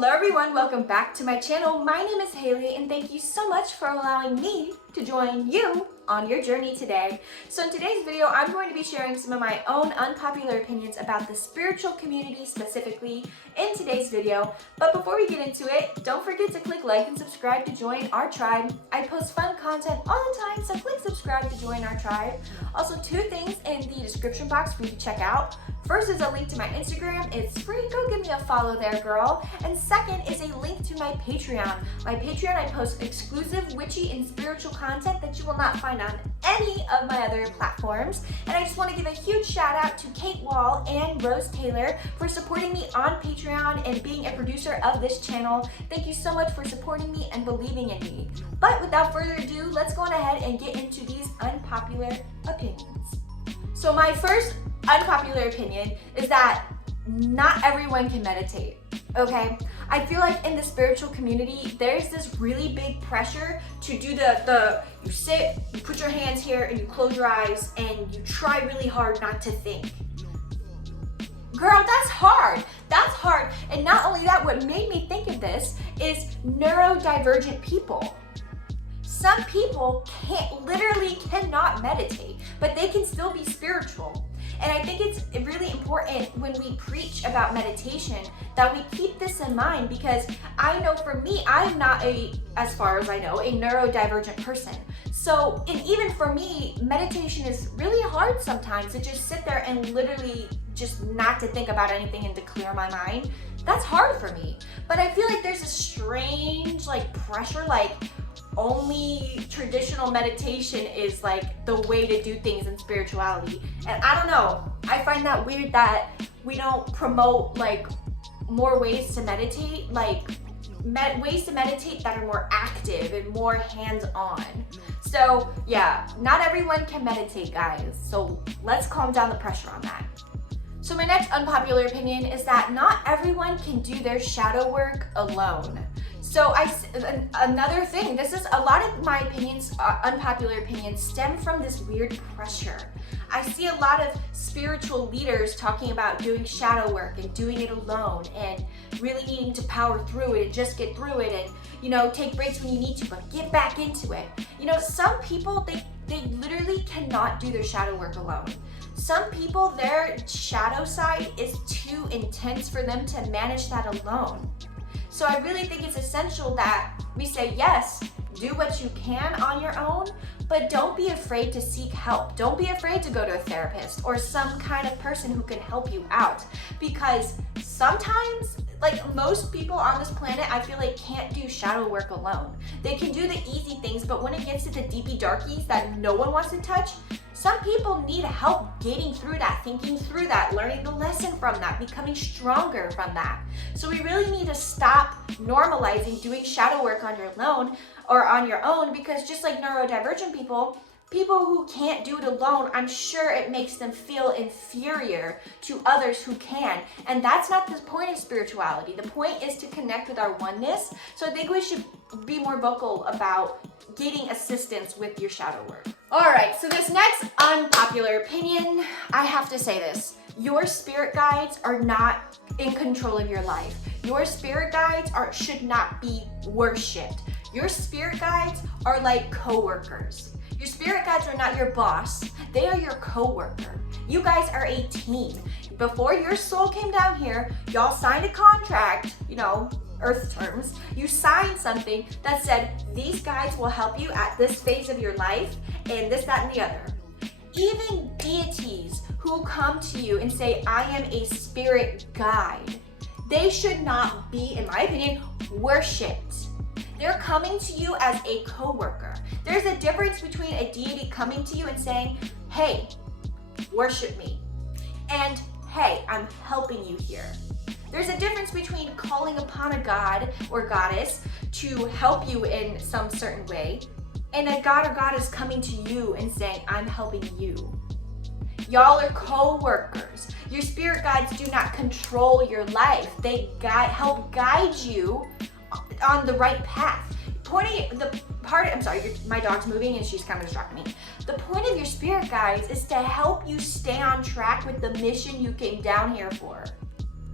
Hello everyone, welcome back to my channel. My name is Hayley and thank you so much for allowing me to join you on your journey today. So in today's video, I'm going to be sharing some of my own unpopular opinions about the spiritual community specifically in today's video. But before we get into it, don't forget to click like and subscribe to join our tribe. I post fun content all the time, so click subscribe to join our tribe. Also, two things in the description box for you to check out. First is a link to my Instagram. It's free. Go give me a follow there, girl. And second is a link to my Patreon. My Patreon, I post exclusive witchy and spiritual content that you will not find on any of my other platforms. And I just want to give a huge shout out to Kate Wall and Rose Taylor for supporting me on Patreon and being a producer of this channel. Thank you so much for supporting me and believing in me. But without further ado, let's go on ahead and get into these unpopular opinions. So my first unpopular opinion is that not everyone can meditate, okay? I feel like in the spiritual community, there's this really big pressure to do you sit, you put your hands here and you close your eyes and you try really hard not to think. Girl, that's hard. That's hard. And not only that, what made me think of this is neurodivergent people. Some people literally cannot meditate, but they can still be spiritual. And I think it's really important when we preach about meditation that we keep this in mind, because I know for me, I'm not as far as I know, a neurodivergent person. So, and even for me, meditation is really hard sometimes to just sit there and literally just not to think about anything and to clear my mind. That's hard for me. But I feel like there's a strange pressure, only traditional meditation is the way to do things in spirituality. And I don't know, I find that weird that we don't promote more ways to meditate, ways to meditate that are more active and more hands-on. So yeah, not everyone can meditate, guys. So let's calm down the pressure on that. So my next unpopular opinion is that not everyone can do their shadow work alone. So another thing, this is a lot of my opinions, unpopular opinions, stem from this weird pressure. I see a lot of spiritual leaders talking about doing shadow work and doing it alone and really needing to power through it and just get through it and, take breaks when you need to, but get back into it. Some people, they literally cannot do their shadow work alone. Some people, their shadow side is too intense for them to manage that alone. So I really think it's essential that we say, yes, do what you can on your own, but don't be afraid to seek help. Don't be afraid to go to a therapist or some kind of person who can help you out. Because sometimes, most people on this planet, I feel can't do shadow work alone. They can do the easy things, but when it gets to the deepy darkies that no one wants to touch, some people need help getting through that, thinking through that, learning the lesson from that, becoming stronger from that. So we really need to stop normalizing doing shadow work on your own, because just like neurodivergent people who can't do it alone, I'm sure it makes them feel inferior to others who can. And that's not the point of spirituality. The point is to connect with our oneness. So I think we should be more vocal about getting assistance with your shadow work. All right, so this next unpopular opinion, I have to say this. Your spirit guides are not in control of your life. Your spirit guides should not be worshipped. Your spirit guides are like co-workers. Your spirit guides are not your boss. They are your co-worker. You guys are a team. Before your soul came down here, y'all signed a contract, Earth terms. You signed something that said, these guys will help you at this phase of your life and this, that, and the other. Even deities who come to you and say, I am a spirit guide, they should not be, in my opinion, worshipped. They're coming to you as a co-worker. There's a difference between a deity coming to you and saying, hey, worship me, and hey, I'm helping you here. There's a difference between calling upon a god or goddess to help you in some certain way, and a god or goddess coming to you and saying, I'm helping you. Y'all are co-workers. Your spirit guides do not control your life. They help guide you on the right path. My dog's moving and she's kind of distracting me. The point of your spirit guides is to help you stay on track with the mission you came down here for.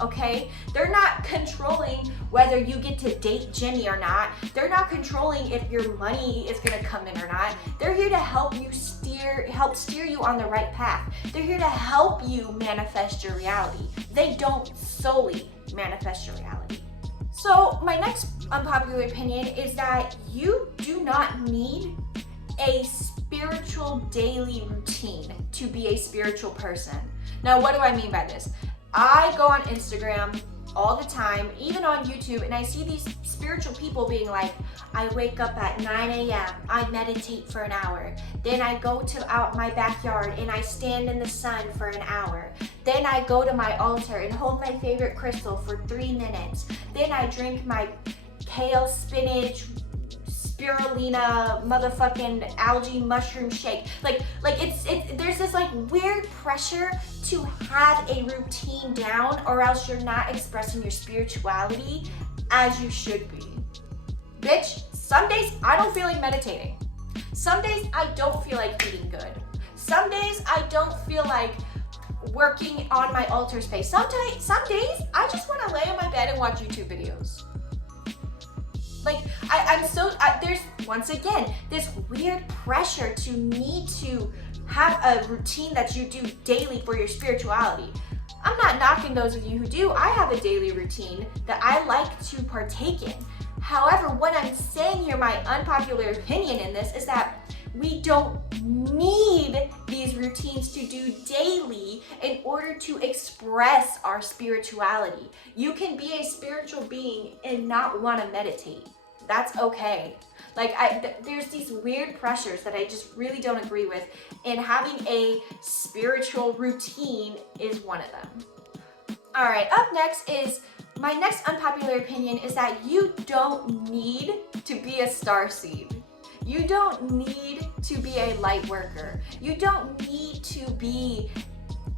okay? They're not controlling whether you get to date Jimmy or not. They're not controlling if your money is gonna come in or not. They're here to help steer you on the right path. They're here to help you manifest your reality. They don't solely manifest your reality. So my next unpopular opinion is that you do not need a spiritual daily routine to be a spiritual person. Now, what do I mean by this? I go on Instagram all the time, even on YouTube, and I see these spiritual people being like, I wake up at 9 a.m., I meditate for an hour, then I go to out my backyard and I stand in the sun for an hour, then I go to my altar and hold my favorite crystal for 3 minutes, then I drink my kale, spinach, spirulina, motherfucking algae mushroom shake. Like there's this like weird pressure to have a routine down, or else you're not expressing your spirituality as you should be. Bitch, some days I don't feel like meditating. Some days I don't feel like eating good. Some days I don't feel like working on my altar space. Some days I just want to lay on my bed and watch YouTube videos. Like, there's, once again, this weird pressure to need to have a routine that you do daily for your spirituality. I'm not knocking those of you who do. I have a daily routine that I like to partake in. However, what I'm saying here, my unpopular opinion in this, is that we don't need these routines to do daily in order to express our spirituality. You can be a spiritual being and not want to meditate. That's okay. Like, there's these weird pressures that I just really don't agree with, and having a spiritual routine is one of them. All right, up next is, my next unpopular opinion is that you don't need to be a starseed. You don't need to be a light worker. You don't need to be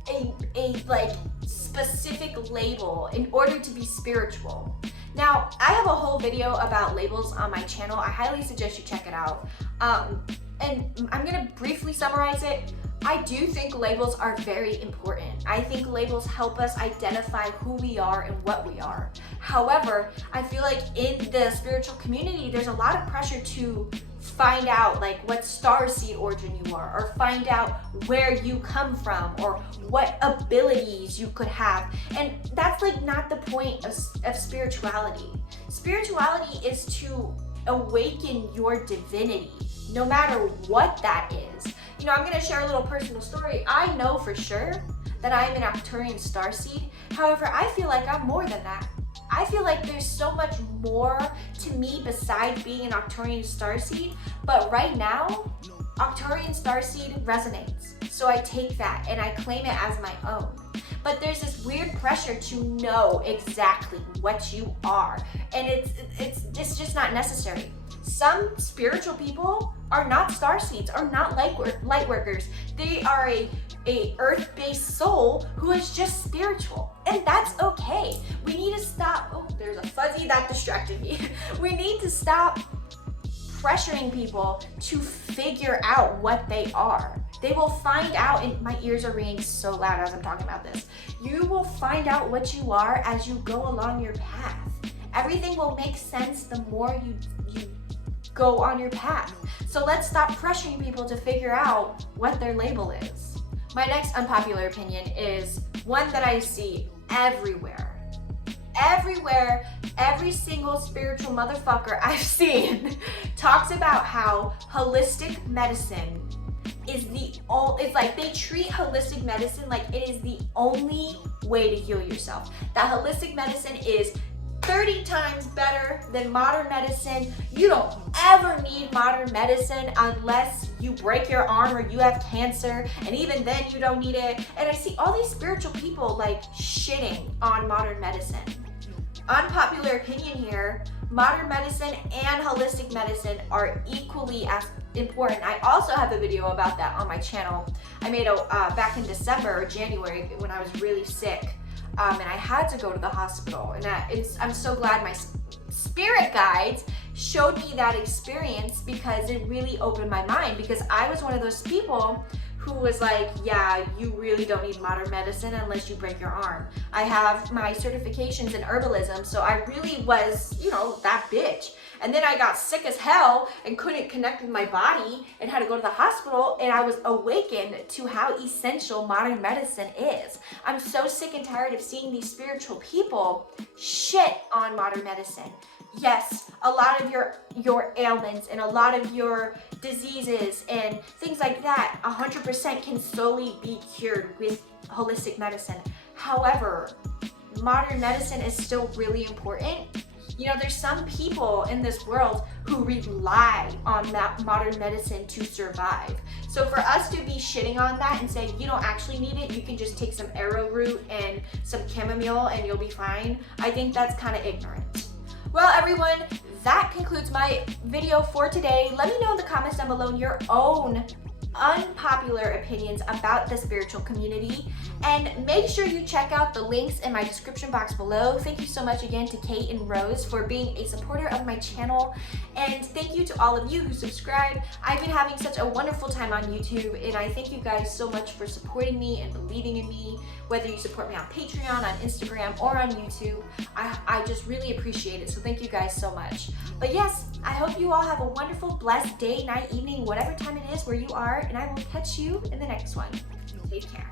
a like specific label in order to be spiritual. Now, I have a whole video about labels on my channel. I highly suggest you check it out. And I'm gonna briefly summarize it. I do think labels are very important. I think labels help us identify who we are and what we are. However, I feel like in the spiritual community, there's a lot of pressure to find out like what starseed origin you are, or find out where you come from, or what abilities you could have. And that's like not the point of spirituality. Spirituality is to awaken your divinity, no matter what that is. You know, I'm gonna share a little personal story. I know for sure that I'm an Arcturian starseed. However, I feel like I'm more than that. I feel like there's so much more to me besides being an Arcturian starseed, but right now, Arcturian starseed resonates. So I take that and I claim it as my own. But there's this weird pressure to know exactly what you are, and it's just not necessary. Some spiritual people are not starseeds, are not light workers. They are a earth-based soul who is just spiritual, and that's okay. We need to stop. Oh, there's a fuzzy that distracted me. We need to stop pressuring people to figure out what they are. They will find out, and my ears are ringing so loud as I'm talking about this. You will find out what you are as you go along your path. Everything will make sense the more you go on your path. So let's stop pressuring people to figure out what their label is. My next unpopular opinion is one that I see everywhere. Everywhere, every single spiritual motherfucker I've seen talks about how holistic medicine is it's like they treat holistic medicine like it is the only way to heal yourself. That holistic medicine is 30 times better than modern medicine. You don't ever need modern medicine unless you break your arm or you have cancer, and even then you don't need it. And I see all these spiritual people like shitting on modern medicine. Unpopular opinion here, modern medicine and holistic medicine are equally as important. I also have a video about that on my channel. I made a back in December or January when I was really sick. And I had to go to the hospital, and I'm so glad my spirit guides showed me that experience, because it really opened my mind, because I was one of those people who who was like, yeah, you really don't need modern medicine unless you break your arm. I have my certifications in herbalism, so I really was, you know, that bitch. And then I got sick as hell and couldn't connect with my body and had to go to the hospital, and I was awakened to how essential modern medicine is. I'm so sick and tired of seeing these spiritual people shit on modern medicine. Yes, a lot of your ailments and a lot of your diseases and things like that 100% can solely be cured with holistic medicine. However, modern medicine is still really important. You know, there's some people in this world who rely on that modern medicine to survive. So for us to be shitting on that and say, you don't actually need it, you can just take some arrowroot and some chamomile and you'll be fine, I think that's kind of ignorant. Well, everyone, that concludes my video for today. Let me know in the comments down below your own unpopular opinions about the spiritual community, and make sure you check out the links in my description box below. Thank you so much again to Kate and Rose for being a supporter of my channel, and thank you to all of you who subscribe. I've been having such a wonderful time on YouTube, and I thank you guys so much for supporting me and believing in me, whether you support me on Patreon, on Instagram, or on YouTube. I just really appreciate it, so thank you guys so much. But yes, I hope you all have a wonderful, blessed day, night, evening, whatever time it is where you are, and I will catch you in the next one. Take care.